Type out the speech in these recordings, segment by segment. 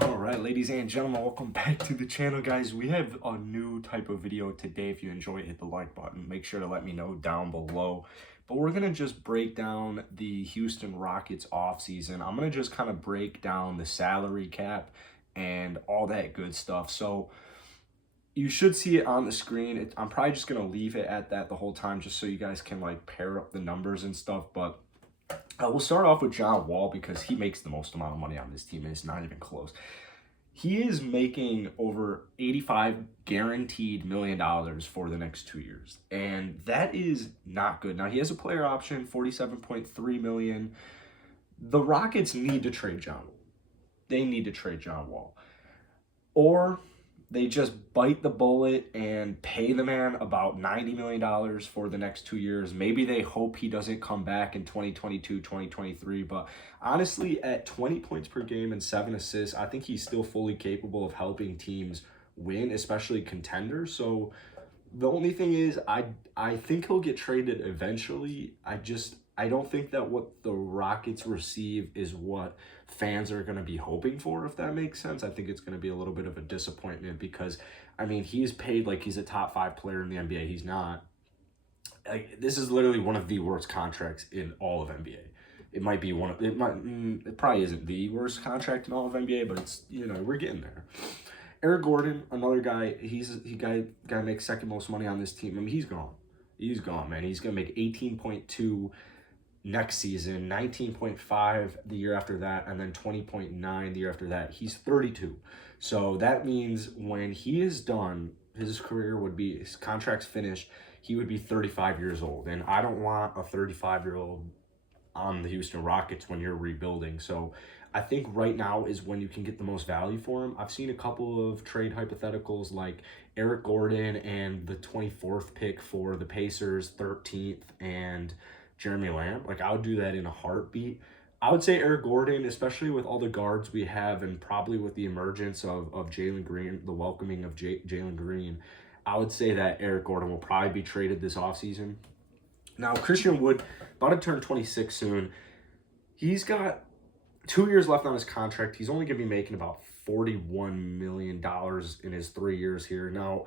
All right, ladies and gentlemen, welcome back to the channel, guys. We have a new type of video today. If you enjoy it, hit the like button. Make sure to let me know down below. But we're going to just break down the Houston Rockets offseason. I'm going to just kind of break down the salary cap and all that good stuff. So you should see it on the screen. I'm probably just going to leave it at that the whole time just so you guys can like pair up the numbers and stuff. But we'll start off with John Wall because he makes the most amount of money on this team, and it's not even close. He is making over 85 guaranteed million dollars for the next 2 years, and that is not good. Now he has a player option, 47.3 million. The Rockets need to trade John Wall. They need to trade John Wall, or they just bite the bullet and pay the man about $90 million for the next 2 years. Maybe they hope he doesn't come back in 2022, 2023. But honestly, at 20 points per game and 7 assists, I think he's still fully capable of helping teams win, especially contenders. So the only thing is, I think he'll get traded eventually. I don't think that what the Rockets receive is what fans are going to be hoping for, if that makes sense. I think it's going to be a little bit of a disappointment because, I mean, he's paid like he's a top 5 player in the NBA. He's not. Like, this is literally one of the worst contracts in all of NBA. It might be it probably isn't the worst contract in all of NBA, but it's, we're getting there. Eric Gordon, another guy, he guy makes second most money on this team. I mean, he's gone. He's gone, man. He's going to make 18.2 next season, 19.5 the year after that, and then 20.9 the year after that. He's 32. So that means when he is done, his contract's finished, he would be 35 years old. And I don't want a 35-year-old on the Houston Rockets when you're rebuilding. So I think right now is when you can get the most value for him. I've seen a couple of trade hypotheticals like Eric Gordon and the 24th pick for the Pacers, 13th, and Jeremy Lamb. Like, I would do that in a heartbeat. I would say Eric Gordon, especially with all the guards we have and probably with the emergence of Jalen Green, the welcoming of Jalen Green, I would say that Eric Gordon will probably be traded this offseason. Now, Christian Wood, about to turn 26 soon. He's got 2 years left on his contract. He's only going to be making about $41 million in his 3 years here. Now,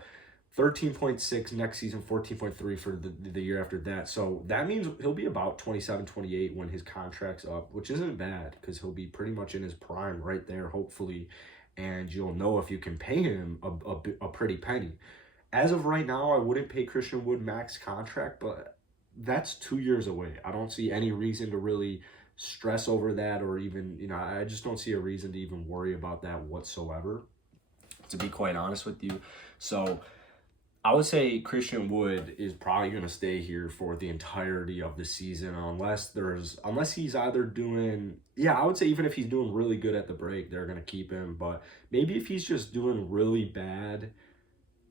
13.6 next season, 14.3 for the year after that. So that means he'll be about 27, 28 when his contract's up, which isn't bad because he'll be pretty much in his prime right there, hopefully. And you'll know if you can pay him a pretty penny. As of right now, I wouldn't pay Christian Wood max contract, but that's 2 years away. I don't see any reason to really stress over that, or even, I just don't see a reason to even worry about that whatsoever, to be quite honest with you. So I would say Christian Wood is probably going to stay here for the entirety of the season unless he's either doing, I would say even if he's doing really good at the break, they're going to keep him. But maybe if he's just doing really bad,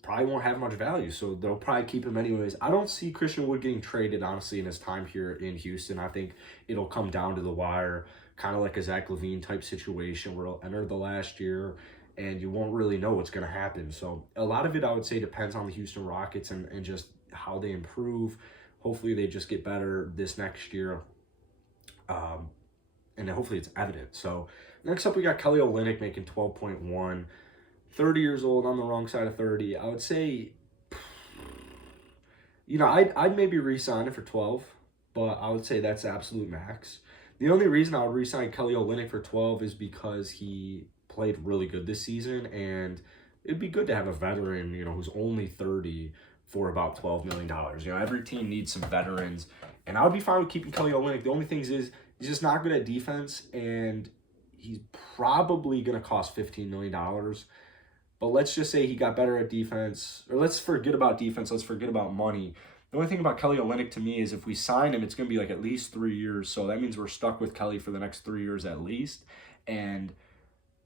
probably won't have much value, so they'll probably keep him anyways. I don't see Christian Wood getting traded, honestly, in his time here in Houston. I think it'll come down to the wire, kind of like a Zach LaVine type situation where he'll enter the last year and you won't really know what's going to happen. So a lot of it, I would say, depends on the Houston Rockets and just how they improve. Hopefully they just get better this next year, and hopefully it's evident. So next up, we got Kelly Olynyk making 12.1. 30 years old, on the wrong side of 30. I would say, I'd maybe re-sign it for 12, but I would say that's the absolute max. The only reason I would re-sign Kelly Olynyk for 12 is because he played really good this season, and it'd be good to have a veteran, who's only 30 for about $12 million. Every team needs some veterans, and I would be fine with keeping Kelly Olynyk. The only thing is he's just not good at defense, and he's probably going to cost $15 million. But let's just say he got better at defense, or let's forget about defense, let's forget about money. The only thing about Kelly Olynyk to me is if we sign him, it's going to be like at least 3 years. So that means we're stuck with Kelly for the next 3 years at least. And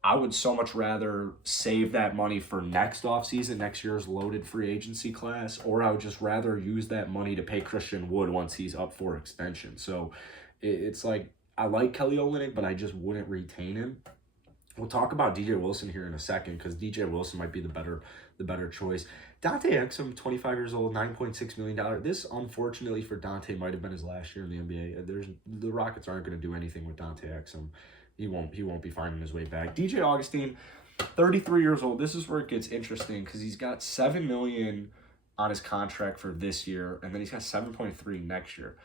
I would so much rather save that money for next offseason, next year's loaded free agency class, or I would just rather use that money to pay Christian Wood once he's up for extension. So it's like, I like Kelly Olynyk, but I just wouldn't retain him. We'll talk about DJ Wilson here in a second because DJ Wilson might be the better choice. Dante Exum, 25 years old, $9.6 million. This, unfortunately for Dante, might have been his last year in the NBA. The Rockets aren't going to do anything with Dante Exum. he won't be finding his way back. DJ Augustine, 33 years old. This is where it gets interesting because he's got $7 million on his contract for this year, and then he's got 7.3 next year.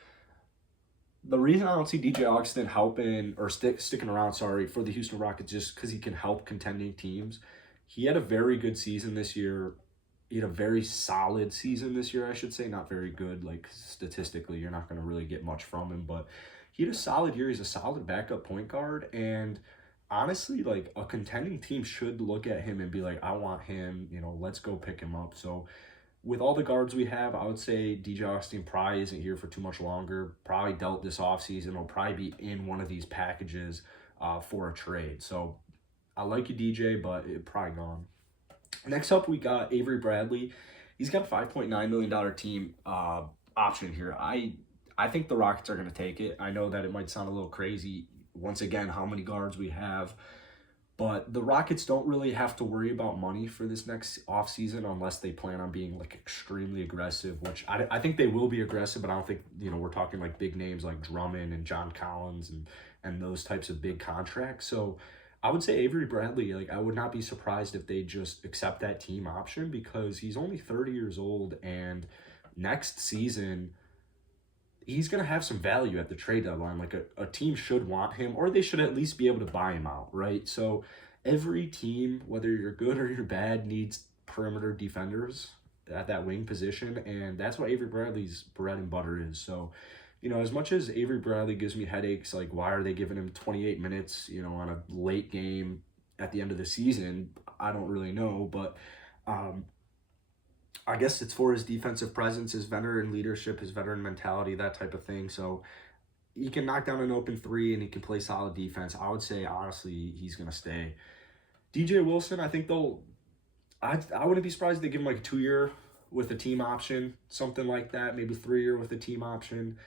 The reason I don't see DJ Augustin helping or sticking around, for the Houston Rockets, just because he can help contending teams. He had a very good season this year. He had a very solid season this year, I should say. Not very good, like statistically, you're not going to really get much from him, but he had a solid year. He's a solid backup point guard, and honestly, like a contending team should look at him and be like, I want him, let's go pick him up. So with all the guards we have, I would say DJ Augustine probably isn't here for too much longer. Probably dealt this offseason. Will probably be in one of these packages for a trade. So I like you, DJ, but it probably gone. Next up, we got Avery Bradley. He's got a $5.9 million team option here. I think the Rockets are going to take it. I know that it might sound a little crazy, once again, how many guards we have. But the Rockets don't really have to worry about money for this next offseason unless they plan on being like extremely aggressive, which I think they will be aggressive, but I don't think, we're talking like big names like Drummond and John Collins and those types of big contracts. So I would say Avery Bradley, like I would not be surprised if they just accept that team option because he's only 30 years old and next season he's going to have some value at the trade deadline. Like a team should want him, or they should at least be able to buy him out, right? So every team, whether you're good or you're bad, needs perimeter defenders at that wing position, and that's what Avery Bradley's bread and butter is. So, as much as Avery Bradley gives me headaches, like why are they giving him 28 minutes, on a late game at the end of the season? I don't really know, but I guess it's for his defensive presence, his veteran leadership, his veteran mentality, that type of thing. So he can knock down an open three and he can play solid defense. I would say, honestly, he's going to stay. DJ Wilson, I think I wouldn't be surprised if they give him like a 2-year with a team option, something like that, maybe 3-year with a team option.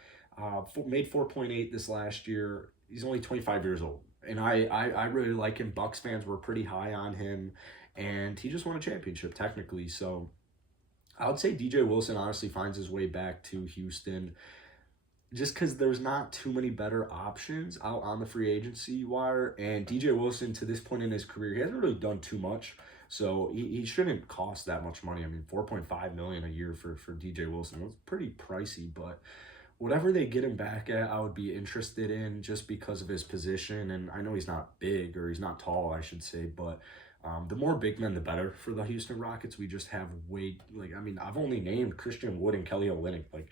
Made 4.8 this last year. He's only 25 years old. And I really like him. Bucks fans were pretty high on him. And he just won a championship, technically. So I would say DJ Wilson honestly finds his way back to Houston just because there's not too many better options out on the free agency wire. And DJ Wilson, to this point in his career, he hasn't really done too much. So he shouldn't cost that much money. I mean, $4.5 million a year for DJ Wilson. It's pretty pricey, but whatever they get him back at, I would be interested in just because of his position. And I know he's not big, or he's not tall, I should say, but the more big men, the better for the Houston Rockets. We just have I've only named Christian Wood and Kelly Olynyk, like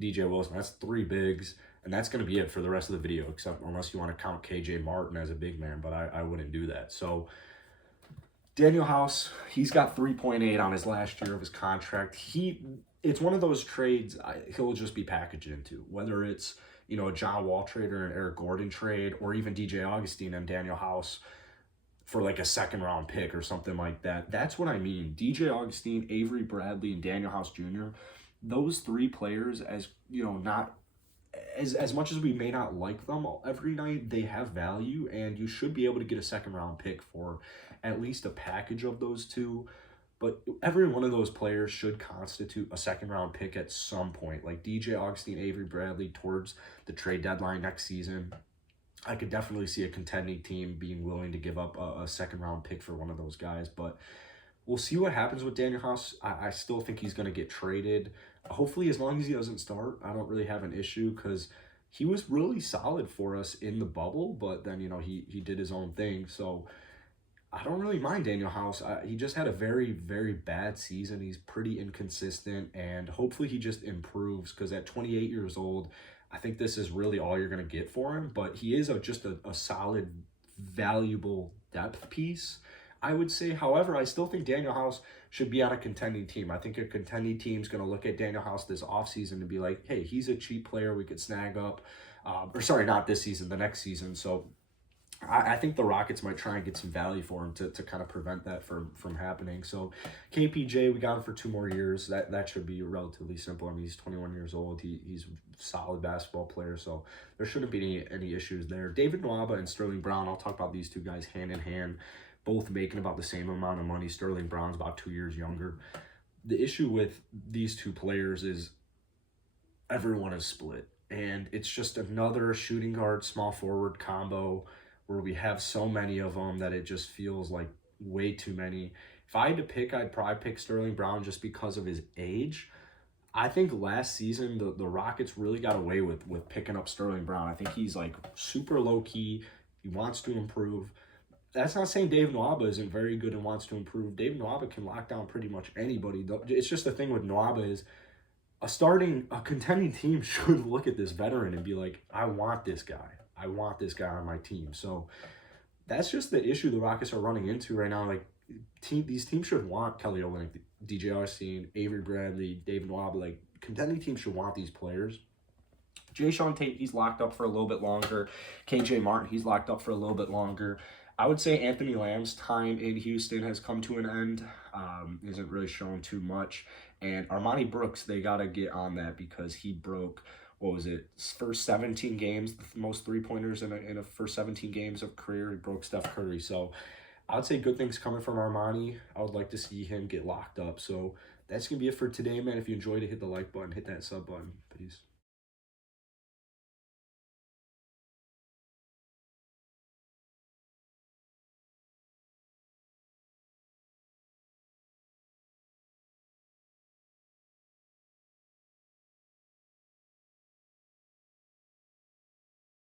DJ Wilson. That's 3 bigs, and that's going to be it for the rest of the video, except unless you want to count KJ Martin as a big man, but I wouldn't do that. So Daniel House, he's got 3.8 on his last year of his contract. It's one of those trades he'll just be packaged into, whether it's, a John Wall trade or an Eric Gordon trade, or even DJ Augustine and Daniel House for like a 2nd-round pick or something like that. That's what I mean. DJ Augustine, Avery Bradley, and Daniel House Jr., those 3 players, as not as much as we may not like them every night, they have value, and you should be able to get a 2nd-round pick for at least a package of those 2. But every one of those players should constitute a 2nd-round pick at some point. Like DJ Augustine, Avery Bradley towards the trade deadline next season, I could definitely see a contending team being willing to give up a 2nd-round pick for one of those guys. But we'll see what happens with Daniel House. I still think he's going to get traded. Hopefully, as long as he doesn't start, I don't really have an issue because he was really solid for us in the bubble. But then, he did his own thing. So I don't really mind Daniel House. He just had a very, very bad season. He's pretty inconsistent, and hopefully he just improves because at 28 years old, I think this is really all you're going to get for him, but he is just a solid, valuable depth piece, I would say. However, I still think Daniel House should be on a contending team. I think a contending team is going to look at Daniel House this offseason and be like, hey, he's a cheap player we could snag up. Not this season, the next season. So I think the Rockets might try and get some value for him to kind of prevent that from happening. So KPJ, we got him for 2 more years. That should be relatively simple. I mean, he's 21 years old. He's a solid basketball player, so there shouldn't be any issues there. David Nwaba and Sterling Brown, I'll talk about these 2 guys hand in hand, both making about the same amount of money. Sterling Brown's about 2 years younger. The issue with these 2 players is everyone is split, and it's just another shooting guard, small forward combo where we have so many of them that it just feels like way too many. If I had to pick, I'd probably pick Sterling Brown just because of his age. I think last season the Rockets really got away with picking up Sterling Brown. I think he's like super low key. He wants to improve. That's not saying Dave Nwaba isn't very good and wants to improve. Dave Nwaba can lock down pretty much anybody. It's just the thing with Nwaba is a contending team should look at this veteran and be like, I want this guy. I want this guy on my team. So that's just the issue the Rockets are running into right now. Like these teams should want Kelly Olynyk, DJ Arcine, Avery Bradley, Dave Nwaba. Like contending teams should want these players. Jayshawn Tate, he's locked up for a little bit longer. KJ Martin, he's locked up for a little bit longer. I would say Anthony Lamb's time in Houston has come to an end. Isn't really showing too much. And Armani Brooks, they got to get on that because he broke, what was it, first 17 games, the most three-pointers in a first 17 games of career. He broke Steph Curry. So I would say good things coming from Armani. I would like to see him get locked up. So that's going to be it for today, man. If you enjoyed it, hit the like button, hit that sub button. Peace.